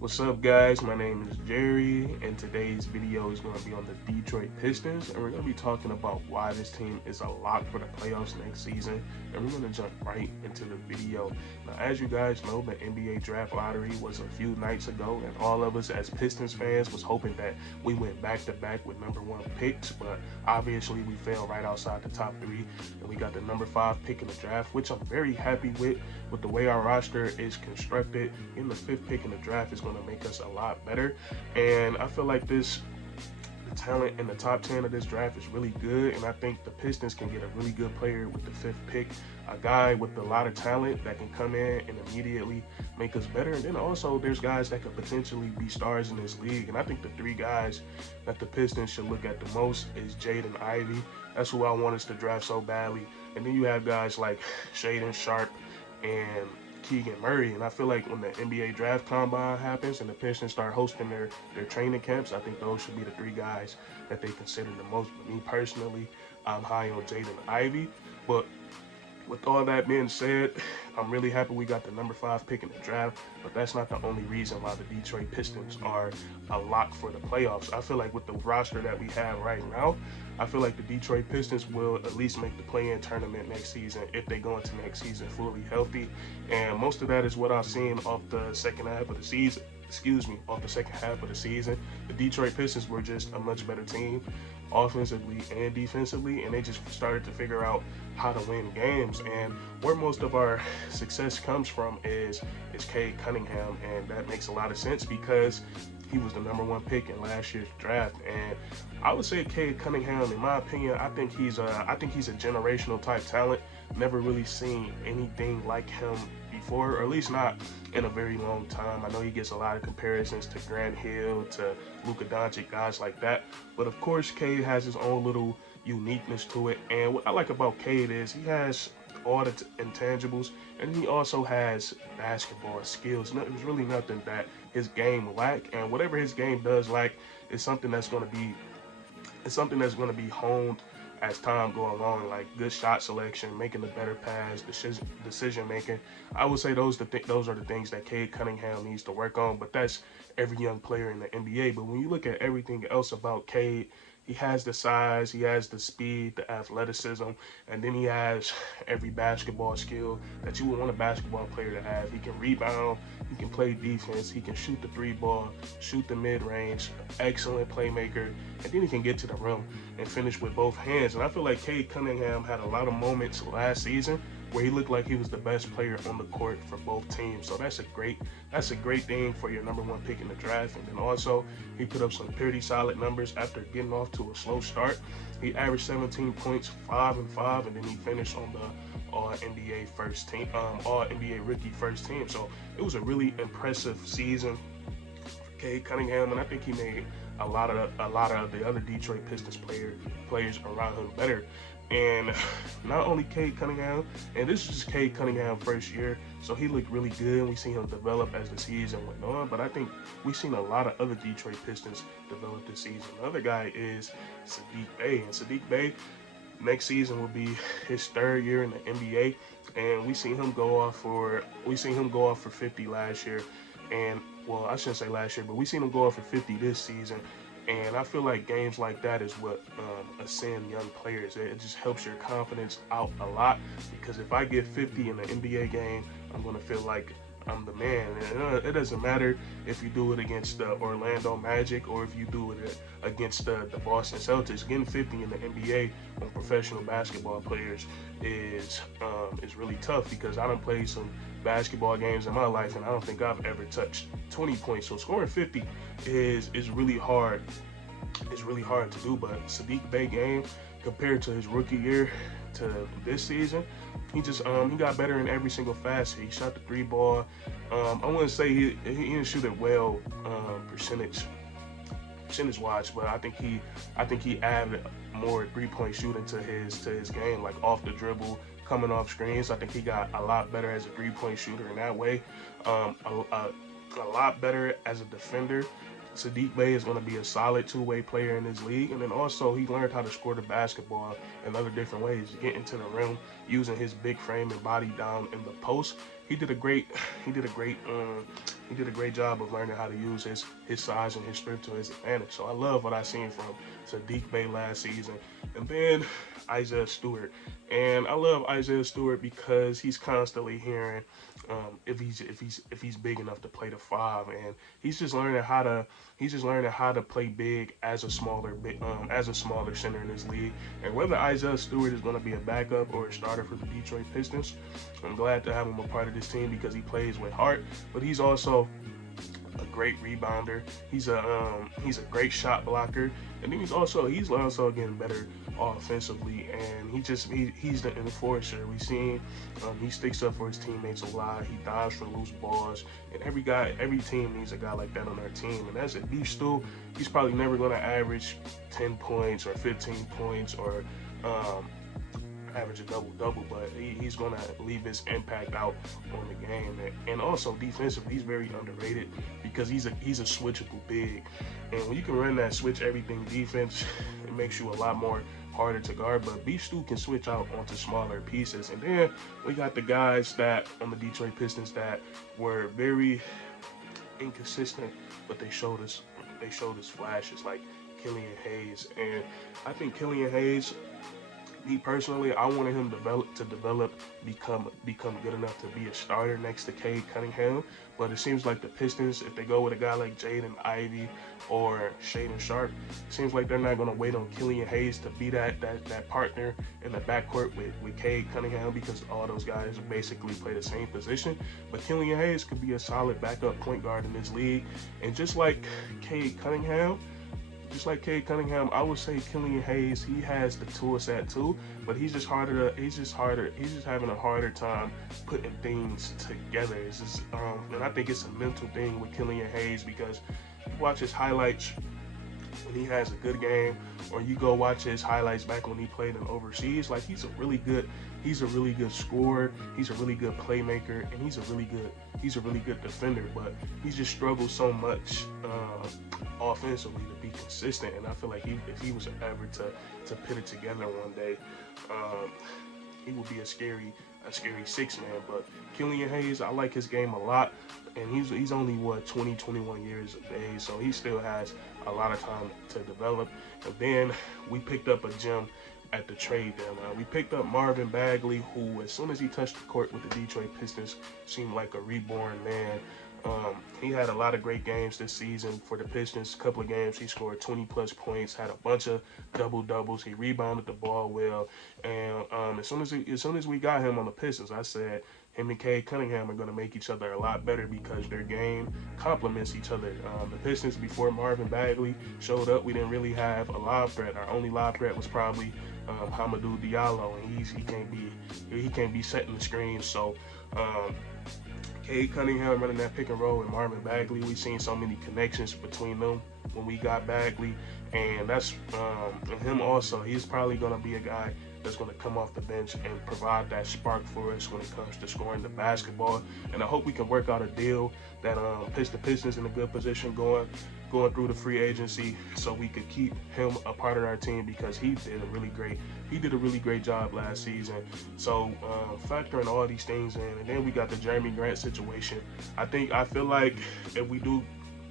What's up, guys? My name is Jerry, and today's video is going to be on the Detroit Pistons, and we're going to be talking about why this team is a lock for the playoffs next season, and we're going to jump right into the video. Now, as you guys know, the NBA draft lottery was a few nights ago, and all of us as Pistons fans was hoping that we went back-to-back with #1 picks, but obviously we fell right outside the top three, and we got the #5 pick in the draft, which I'm very happy with the way our roster is constructed. In the 5th pick in the draft is going to make us a lot better, and I feel like the talent in the top 10 of this draft is really good, and I think the Pistons can get a really good player with the 5th pick, a guy with a lot of talent that can come in and immediately make us better. And then also there's guys that could potentially be stars in this league, and I think the 3 guys that the Pistons should look at the most is Jaden Ivey. That's who I want us to draft so badly. And then you have guys like Shaedon Sharpe and Keegan Murray, and I feel like when the NBA draft combine happens and the Pistons start hosting their training camps, I think those should be the 3 guys that they consider the most. But me personally, I'm high on Jaden Ivey. But with all that being said, I'm really happy we got the #5 pick in the draft, but that's not the only reason why the Detroit Pistons are a lock for the playoffs. I feel like with the roster that we have right now, I feel like the Detroit Pistons will at least make the play-in tournament next season if they go into next season fully healthy. And most of that is what I've seen off the second half of the season. Off the second half of the season. The Detroit Pistons were just a much better team offensively and defensively, and they just started to figure out how to win games. And where most of our success comes from is Cade Cunningham, and that makes a lot of sense because he was the #1 pick in last year's draft. And I would say Cade Cunningham, in my opinion, I think he's a generational type talent. Never really seen anything like him before, or at least not in a very long time. I know he gets a lot of comparisons to Grant Hill, to Luka Doncic, guys like that. But of course, Cade has his own little uniqueness to it. And what I like about Cade is he has all the intangibles, and he also has basketball skills. There's really nothing that his game lack, and whatever his game does lack is something that's going to be honed as time go along, like good shot selection, making the better pass, decision making. I would say those are the things that Cade Cunningham needs to work on, but that's every young player in the NBA. But when you look at everything else about Cade, he has the size, he has the speed, the athleticism, and then he has every basketball skill that you would want a basketball player to have. He can rebound, he can play defense, he can shoot the 3-ball, shoot the mid-range, excellent playmaker, and then he can get to the rim and finish with both hands. And I feel like Cade Cunningham had a lot of moments last season where he looked like he was the best player on the court for both teams. So that's a great thing for your #1 pick in the draft. And then also he put up some pretty solid numbers after getting off to a slow start. He averaged 17 points, 5 and 5, and then he finished on the All NBA first team, All NBA rookie first team. So it was a really impressive season for Cade Cunningham, and I think he made a lot of the other Detroit Pistons players around him better. And not only Cade Cunningham, and this is just Cade Cunningham first year, so he looked really good, and we seen him develop as the season went on. But I think we've seen a lot of other Detroit Pistons develop this season. The other guy is Saddiq Bey, and Saddiq Bey next season will be his 3rd year in the NBA, and we seen him go off for 50 last year, and well, I shouldn't say last year, but we seen him go off for 50 this season. And I feel like games like that is what ascend young players. It just helps your confidence out a lot, because if I get 50 in an NBA game, I'm going to feel like I'm the man. And it doesn't matter if you do it against the Orlando Magic or if you do it against the Boston Celtics. Getting 50 in the NBA on professional basketball players is really tough, because I done played some basketball games in my life, and I don't think I've ever touched 20 points. So scoring 50 is really hard. It's really hard to do. But Saddiq Bey game, compared to his rookie year to this season, he just he got better in every single facet. He shot the 3-ball. I wouldn't say he didn't shoot it well percentage wise, but I think he added more 3-point shooting to his game, like off the dribble, coming off screens. I think he got a lot better as a 3-point shooter in that way. A lot better as a defender. Saddiq Bey is going to be a solid two-way player in this league, and then also he learned how to score the basketball in other different ways, getting to the rim, using his big frame and body down in the post. He did a great job of learning how to use his size and his strength to his advantage. So I love what I seen from Saddiq Bey last season. And then Isaiah Stewart, and I love Isaiah Stewart because he's constantly hearing if he's big enough to play the 5, and he's just learning how to play big as a smaller center in this league. And whether Isaiah Stewart is going to be a backup or a starter for the Detroit Pistons, I'm glad to have him a part of this team because he plays with heart, but he's also a great rebounder. He's a great shot blocker, and then he's also getting better offensively, and he's the enforcer. We seen he sticks up for his teammates a lot. He dives for loose balls, and every team needs a guy like that on their team. And that's it. Beef Stew, he's probably never going to average 10 points or 15 points or average a double-double, but he's going to leave his impact out on the game. And also defensively, he's very underrated because he's a switchable big, and when you can run that switch everything defense, it makes you a lot more harder to guard. But Beef Stew can switch out onto smaller pieces. And then we got the guys that on the Detroit Pistons that were very inconsistent, but they showed us flashes, like Killian Hayes. And I think Killian Hayes, me personally, I wanted him to become good enough to be a starter next to Cade Cunningham. But it seems like the Pistons, if they go with a guy like Jaden Ivey or Shaedon Sharpe, it seems like they're not going to wait on Killian Hayes to be that partner in the backcourt with Cade Cunningham, because all those guys basically play the same position. But Killian Hayes could be a solid backup point guard in this league. And just like Cade Cunningham, I would say Killian Hayes, he has the tool set too, but he's just having a harder time putting things together. It's just, and I think it's a mental thing with Killian Hayes, because you watch his highlights when he has a good game, or you go watch his highlights back when he played in overseas. Like, he's a really good scorer, he's a really good playmaker, and he's a really good defender, but he just struggles so much offensively to be consistent. And I feel like if he was ever to put it together one day, he would be a scary 6-man. But Killian Hayes, I like his game a lot, and he's only 21 years of age, so he still has a lot of time to develop. And then we picked up a gem at the trade deadline. We picked up Marvin Bagley, who, as soon as he touched the court with the Detroit Pistons, seemed like a reborn man. He had a lot of great games this season for the Pistons. A couple of games he scored 20+ points, had a bunch of double-doubles. He rebounded the ball well, and as soon as we got him on the Pistons, I said him and Cade Cunningham are going to make each other a lot better because their game complements each other. The Pistons, before Marvin Bagley showed up, we didn't really have a lob threat. Our only lob threat was probably Hamidou Diallo, and he can't be setting the screen. So Cade Cunningham running that pick and roll with Marvin Bagley, we've seen so many connections between them when we got Bagley, and that's and him also. He's probably going to be a guy that's going to come off the bench and provide that spark for us when it comes to scoring the basketball. And I hope we can work out a deal that puts the Pistons in a good position going through the free agency, so we could keep him a part of our team, because he did a really great job last season. So factoring all these things in, and then we got the Jeremy Grant situation. I feel like if we do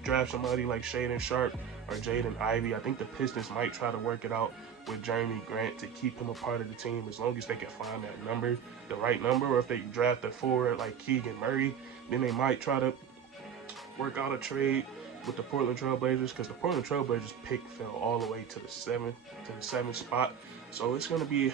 draft somebody like Shaedon Sharpe or Jaden Ivey, I think the Pistons might try to work it out with Jeremy Grant to keep him a part of the team, as long as they can find that number, the right number. Or if they draft a forward like Keegan Murray, then they might try to work out a trade with the Portland Trailblazers, because the Portland Trailblazers pick fell all the way to the seventh spot. So it's gonna be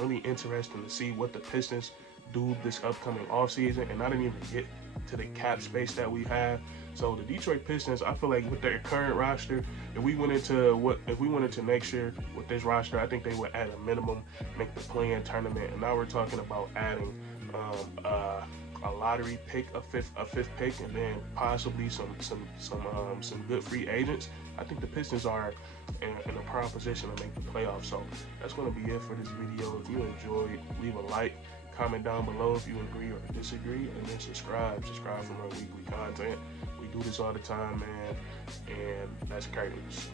really interesting to see what the Pistons do this upcoming offseason. And I didn't even get to the cap space that we have. So the Detroit Pistons, I feel like with their current roster, if we went into next year with this roster, I think they would at a minimum make the play-in tournament. And now we're talking about adding a lottery pick, a fifth pick, and then possibly some good free agents. I think the Pistons are in a prime position to make the playoffs. So that's going to be it for this video. If you enjoyed, leave a like, comment down below if you agree or disagree, and then subscribe for more weekly content. We We do this all the time, man, and that's curtains.